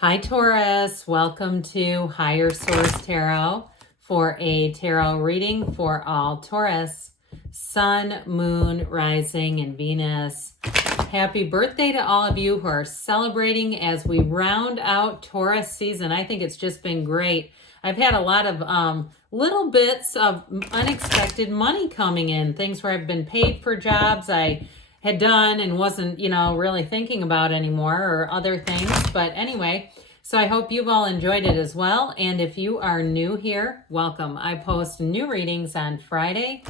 Hi Taurus, welcome to Higher Source Tarot for a tarot reading for all Taurus, Sun, Moon, Rising, and Venus. Happy birthday to all of you who are celebrating as we round out Taurus season. I think it's just been great. I've had a lot of little bits of unexpected money coming in, things where I've been paid for jobs I had done and wasn't, really thinking about anymore, or other things. But anyway, so I hope you've all enjoyed it as well. And if you are new here, welcome. I post new readings on Friday,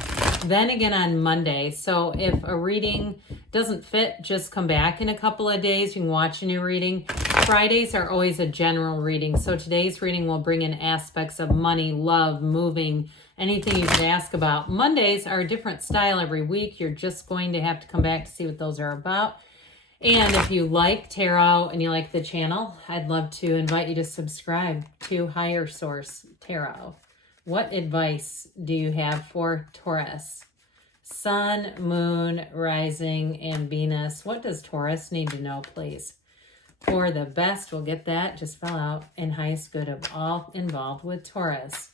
then again on Monday. So if a reading doesn't fit, just come back in a couple of days. You can watch a new reading. Fridays are always a general reading. So today's reading will bring in aspects of money, love, moving, anything you could ask about. Mondays are a different style every week. You're just going to have to come back to see what those are about. And if you like tarot and you like the channel, I'd love to invite you to subscribe to Higher Source Tarot. What advice do you have for Taurus? Sun, Moon, Rising, and Venus. What does Taurus need to know, please? For the best, we'll get that, just fell out, and highest good of all involved with Taurus.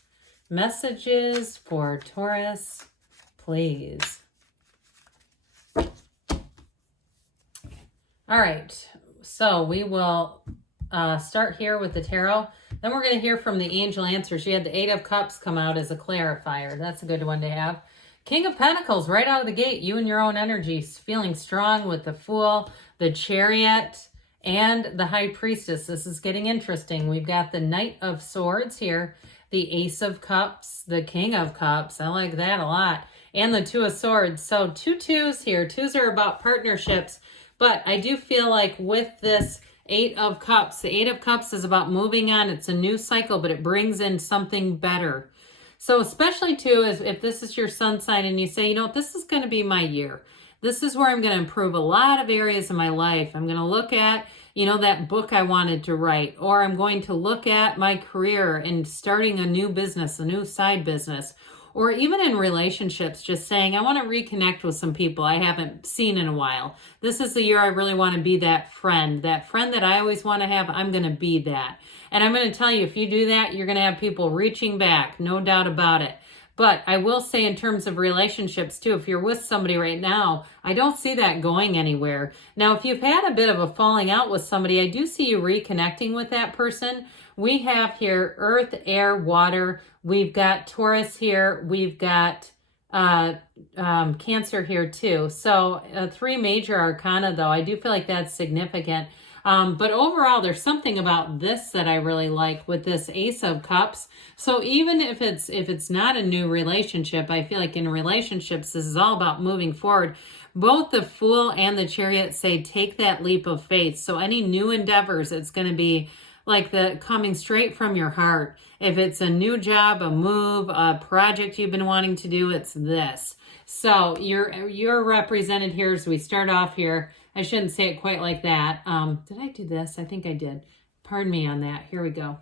Messages for Taurus, please. All right, so we will start here with the tarot. Then we're going to hear from the angel answers. You had the Eight of Cups come out as a clarifier. That's a good one to have. King of Pentacles right out of the gate. You and your own energy, feeling strong with the Fool, the Chariot, and the High Priestess. This is getting interesting. We've got the Knight of Swords here, the Ace of Cups, the King of Cups. I like that a lot. And the Two of Swords. So two twos here. Twos are about partnerships. But I do feel like with this Eight of Cups, the Eight of Cups is about moving on. It's a new cycle, but it brings in something better. So especially too, if this is your sun sign and you say, this is going to be my year. This is where I'm going to improve a lot of areas of my life. I'm going to look at, that book I wanted to write, or I'm going to look at my career and starting a new business, a new side business. Or even in relationships, just saying, I want to reconnect with some people I haven't seen in a while. This is the year I really want to be that friend that I always want to have. I'm going to be that. And I'm going to tell you, if you do that, you're going to have people reaching back, no doubt about it. But I will say in terms of relationships too, if you're with somebody right now, I don't see that going anywhere. Now, if you've had a bit of a falling out with somebody, I do see you reconnecting with that person. We have here earth, air, water. We've got Taurus here. We've got Cancer here too. So 3 major arcana though. I do feel like that's significant. But overall, there's something about this that I really like with this Ace of Cups. So even if it's not a new relationship, I feel like in relationships, this is all about moving forward. Both the Fool and the Chariot say take that leap of faith. So any new endeavors, it's going to be like the coming straight from your heart. If it's a new job, a move, a project you've been wanting to do, it's this. So you're represented here as we start off here. I shouldn't say it quite like that. Did I do this? I think I did. Pardon me on that. Here we go.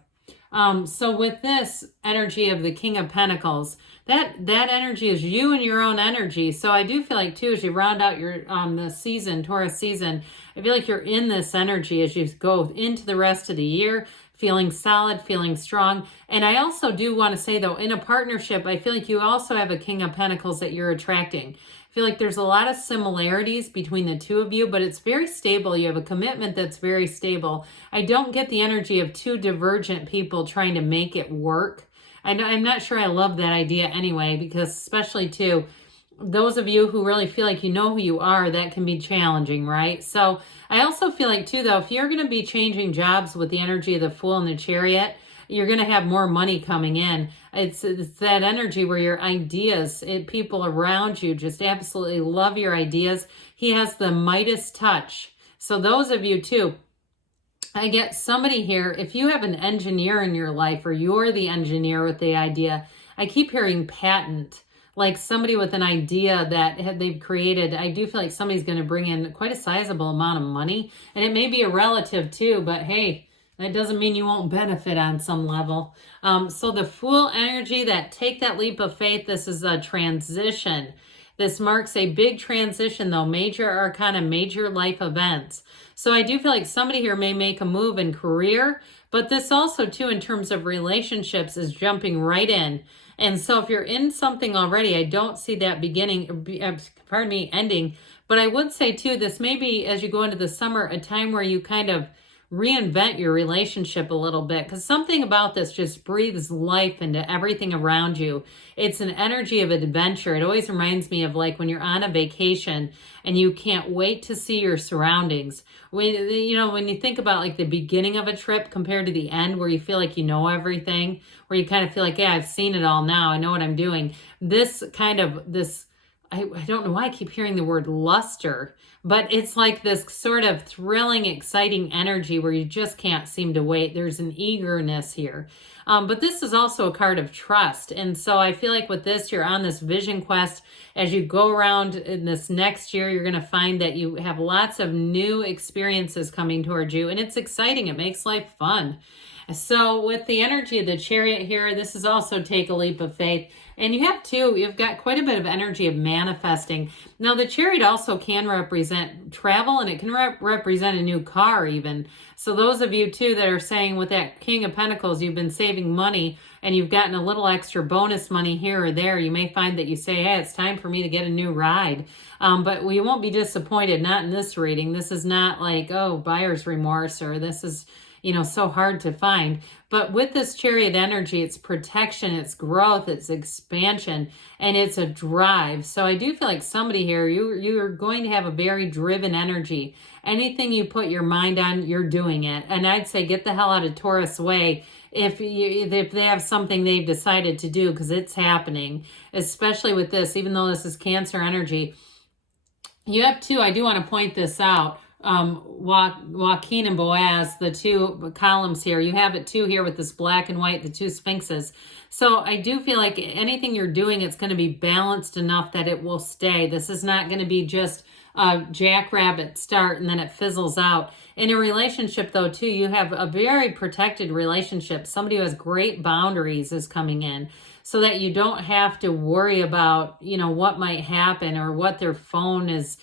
So with this energy of the King of Pentacles, that energy is you and your own energy. So I do feel like too, as you round out your the season, Taurus season, I feel like you're in this energy as you go into the rest of the year, feeling solid, feeling strong. And I also do want to say though, in a partnership, I feel like you also have a King of Pentacles that you're attracting. I feel like there's a lot of similarities between the two of you, but it's very stable. You have a commitment that's very stable. I don't get the energy of two divergent people trying to make it work. I'm not sure I love that idea anyway, because especially too, those of you who really feel like you know who you are, that can be challenging, right? So I also feel like too, though, if you're going to be changing jobs with the energy of the Fool and the Chariot, you're going to have more money coming in. It's that energy where your ideas, people around you just absolutely love your ideas. He has the Midas touch. So those of you too, I get somebody here, if you have an engineer in your life or you're the engineer with the idea, I keep hearing patent, like somebody with an idea that they've created. I do feel like somebody's going to bring in quite a sizable amount of money, and it may be a relative too, but hey, that doesn't mean you won't benefit on some level. So the Fool energy, that take that leap of faith, this is a transition. This marks a big transition though, major arcana, major life events. So I do feel like somebody here may make a move in career, but this also too in terms of relationships is jumping right in. And so if you're in something already, I don't see that ending. But I would say too, this may be, as you go into the summer, a time where you kind of reinvent your relationship a little bit, because something about this just breathes life into everything around you. It's an energy of adventure. It always reminds me of like when you're on a vacation and you can't wait to see your surroundings. When you think about like the beginning of a trip compared to the end where you feel like you know everything, where you kind of feel like, yeah, I've seen it all now. I know what I'm doing. I don't know why I keep hearing the word luster, but it's like this sort of thrilling, exciting energy where you just can't seem to wait. There's an eagerness here. But this is also a card of trust. And so I feel like with this, you're on this vision quest. As you go around in this next year, you're going to find that you have lots of new experiences coming towards you. And it's exciting. It makes life fun. So with the energy of the Chariot here, this is also take a leap of faith. And you've got quite a bit of energy of manifesting. Now the Chariot also can represent travel, and it can represent a new car even. So those of you too that are saying with that King of Pentacles, you've been saving money and you've gotten a little extra bonus money here or there, you may find that you say, hey, it's time for me to get a new ride. But we won't be disappointed, not in this reading. This is not like, oh, buyer's remorse, or this is so hard to find. But with this Chariot energy, it's protection, it's growth, it's expansion, and it's a drive. So I do feel like somebody here, you're going to have a very driven energy. Anything you put your mind on, you're doing it. And I'd say get the hell out of Taurus way if they have something they've decided to do, because it's happening, especially with this, even though this is Cancer energy. You have two, I do want to point this out. Joaquin and Boaz, the two columns here, you have it too here with this black and white, the two sphinxes. So I do feel like anything you're doing, it's going to be balanced enough that it will stay. This is not going to be just a jackrabbit start and then it fizzles out. In a relationship though too, you have a very protected relationship. Somebody who has great boundaries is coming in, so that you don't have to worry about, what might happen or why their phone is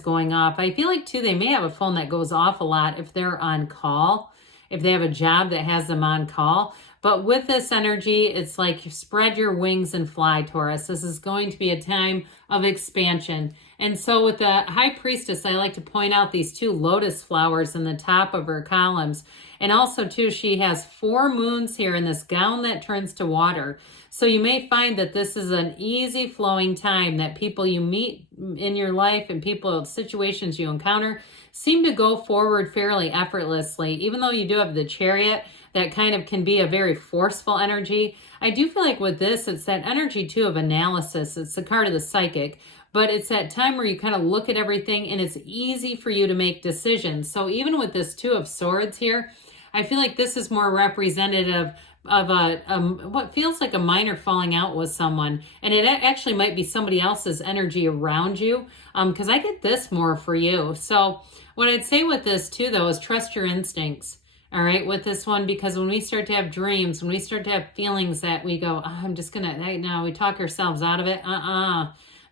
going off. I feel like too, they may have a phone that goes off a lot if they're on call, if they have a job that has them on call. But with this energy, it's like you spread your wings and fly, Taurus. This is going to be a time of expansion. And so with the High Priestess, I like to point out these two lotus flowers in the top of her columns. And also too, she has 4 moons here in this gown that turns to water. So you may find that this is an easy flowing time, that people you meet in your life and situations you encounter seem to go forward fairly effortlessly. Even though you do have the Chariot, that kind of can be a very forceful energy. I do feel like with this, it's that energy too of analysis. It's the card of the psychic, but it's that time where you kind of look at everything and it's easy for you to make decisions. So even with this 2 of Swords here, I feel like this is more representative of what feels like a minor falling out with someone, and it actually might be somebody else's energy around you, because I get this more for you. So what I'd say with this too though is trust your instincts. All right, with this one, because when we start to have dreams, when we start to have feelings that we go, oh, I'm just gonna, no, we talk ourselves out of it.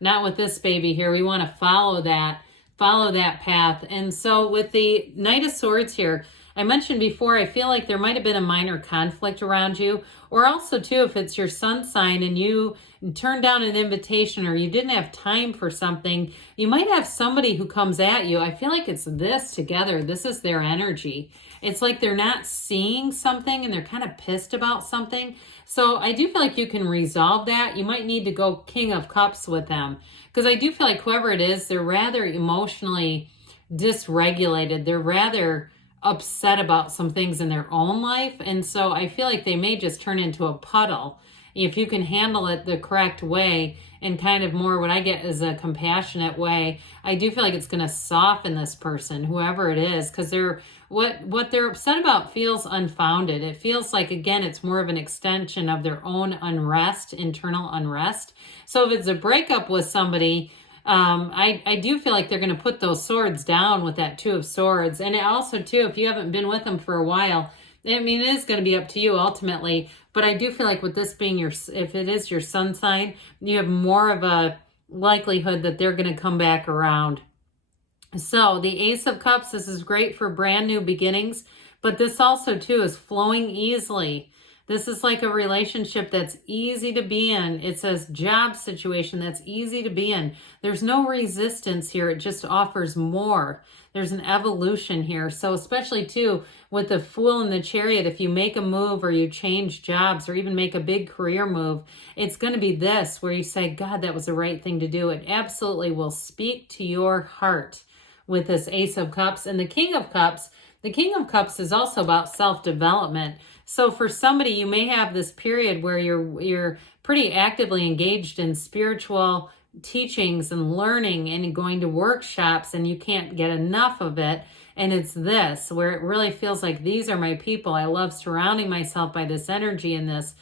Not with this baby here. We want to follow that path. And so with the Knight of Swords here, I mentioned before, I feel like there might have been a minor conflict around you, or also too, if it's your sun sign and you turned down an invitation or you didn't have time for something, you might have somebody who comes at you. I feel like it's this together. This is their energy. It's like they're not seeing something and they're kind of pissed about something. So I do feel like you can resolve that. You might need to go King of Cups with them, because I do feel like whoever it is, they're rather emotionally dysregulated. They're rather upset about some things in their own life. And so I feel like they may just turn into a puddle. If you can handle it the correct way and kind of more what I get is a compassionate way, I do feel like it's going to soften this person, whoever it is, because what they're upset about feels unfounded. It feels like, again, it's more of an extension of their own unrest, internal unrest. So if it's a breakup with somebody, I do feel like they're going to put those swords down with that 2 of Swords. And also too, if you haven't been with them for a while, I mean, it is going to be up to you ultimately, but I do feel like with this being if it is your sun sign, you have more of a likelihood that they're going to come back around. So the Ace of Cups, this is great for brand new beginnings, but this also too is flowing easily. This is like a relationship that's easy to be in. It says job situation that's easy to be in. There's no resistance here. It just offers more. There's an evolution here. So especially too with the Fool and the Chariot, if you make a move or you change jobs or even make a big career move, it's going to be this where you say, God, that was the right thing to do. It absolutely will speak to your heart with this Ace of Cups. And the King of Cups is also about self-development. So for somebody, you may have this period where you're pretty actively engaged in spiritual teachings and learning and going to workshops, and you can't get enough of it. And it's this, where it really feels like these are my people. I love surrounding myself by this energy and this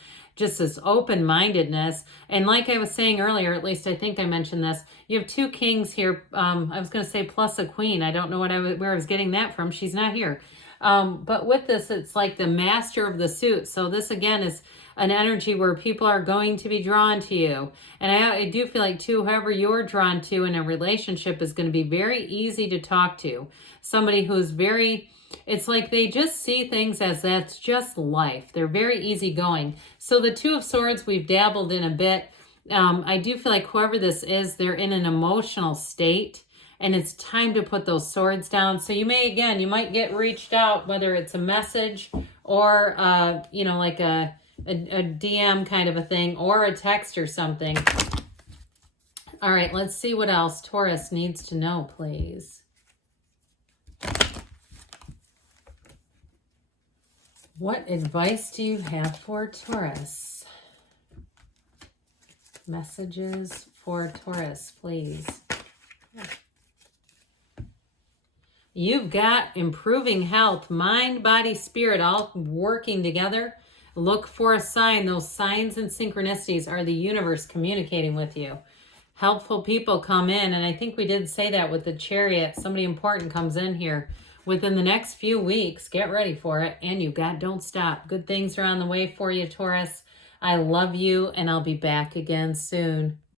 open-mindedness. And like I was saying earlier, at least I think I mentioned this, you have two kings here. I was going to say plus a queen. I don't know where I was getting that from. She's not here. But with this, it's like the master of the suit. So this again is an energy where people are going to be drawn to you. And I do feel like too, whoever you're drawn to in a relationship is going to be very easy to talk to. Somebody who's it's like they just see things as that's just life. They're very easygoing. So the Two of Swords, we've dabbled in a bit. I do feel like whoever this is, they're in an emotional state and it's time to put those swords down. So you might get reached out, whether it's a message or, like a DM kind of a thing or a text or something. All right, let's see what else Taurus needs to know, please. What advice do you have for Taurus? Messages for Taurus, please. You've got improving health, mind, body, spirit, all working together. Look for a sign. Those signs and synchronicities are the universe communicating with you. Helpful people come in, and I think we did say that with the Chariot. Somebody important comes in here within the next few weeks. Get ready for it, and don't stop. Good things are on the way for you, Taurus. I love you, and I'll be back again soon.